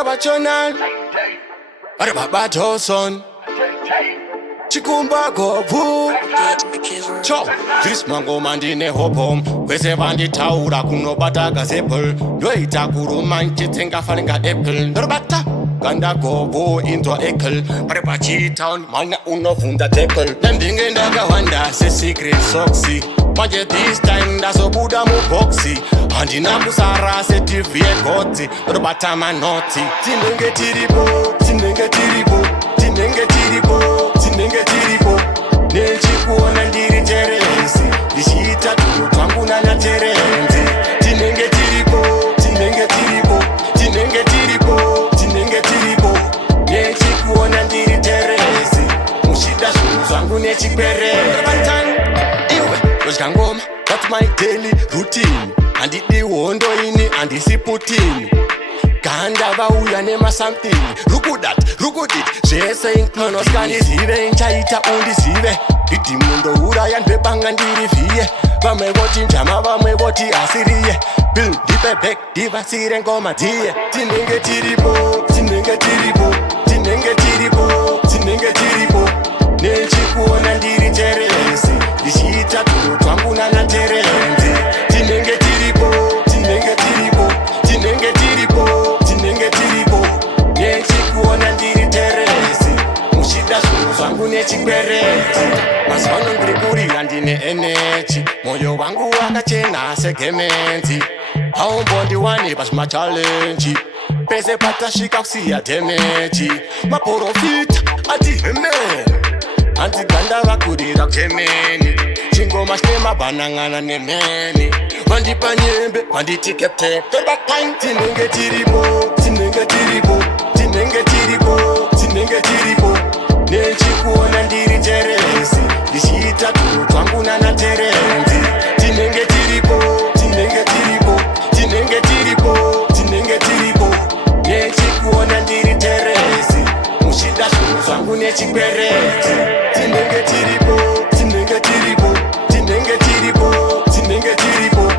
Arabachonal, Arabatoson, Chikumba Gopu. Cho, this mango mandine hopom, Wese Bandi Taura Kuno Bataga Zeppel, Doita Guru Manchitinga Faringa Apple, Norbata, Ganda Gobo into Ekel, Arabachi Town, Mana Uno Funda Tekel, Landing in Dagawanda, se secret soxy. Manje this time that's a Buddha mu boxy. Andina kusara se TV koti, Robata manoti. Tinenge Tiripo, Tinenge Tiripo, Tinenge Tiripo, Tinenge Tiripo. Nenchi kuona ndiri terenzi, Lishita tu twanguna na terenzi. Tinenge Tiripo, Tinenge Tiripo, Tinenge Tiripo, Tinenge Tiripo. Nenchi kuona ndiri terenzi, Mushida shuru zwangu nechikperezi. Ngoma, that's my daily routine. And it the wondo ini and the siputini. Ganda vauya nema something. Rukudat, rukudit. Saying kono skani zive inchaita undi zive. Iti mundo uraya nbebanga ndiri vie. Vame voti njama vame voti asirie. Bill dipepek diva sire ngoma die. Tinenge Tiripo, Tinenge Tiripo, Tinenge Tiripo, Tinenge Tiripo. Nenchi kuona ndiri terenzi, Lishita tu twanguna na terenzi. Tinenge Tiripo, Tinenge Tiripo, Tinenge Tiripo, Tinenge Tiripo. Nenchi kuona ndiri terenzi, Mushida shuru zwangu nechikperezi. Masvano ndirikurira ndine energy, moyo wangu wakachena segemenzi. Haumbo ndiwane pazvima challenge, pese patasvika kusiya damage. Maprofita ati hemeni, antiganda vakurira kutemeni. Chingoma chine mabanangana nemeni. Vandipa nyembe, vanditi captain. Tinenge Tiripo, Tinenge Tiripo, Tinenge Tiripo, Tinenge Tiripo. Nenchi kuona ndiri terenzi, Lishita tu twanguna na terenzi. Tinenge Tiripo, Tinenge Tiripo, Tinenge Tiripo, Tinenge Tiripo. Nenchi kuona ndiri terenzi, Mushida shuru zwangu nechikperezi. Tinenge Tiripo, Tinenge Tiripo, Tinenge Tiripo, Tinenge Tiripo.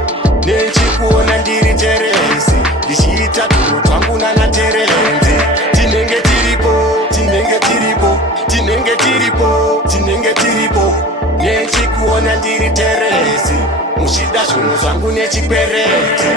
Nenchi kuona ndiri terenzi, Lishita tu twanguna na terenzi. Tinenge Tiripo, Tinenge Tiripo, Tinenge Tiripo, Tinenge Tiripo. Nenchi kuona ndiri terenzi, Mushida shuru zwangu nechikperezi.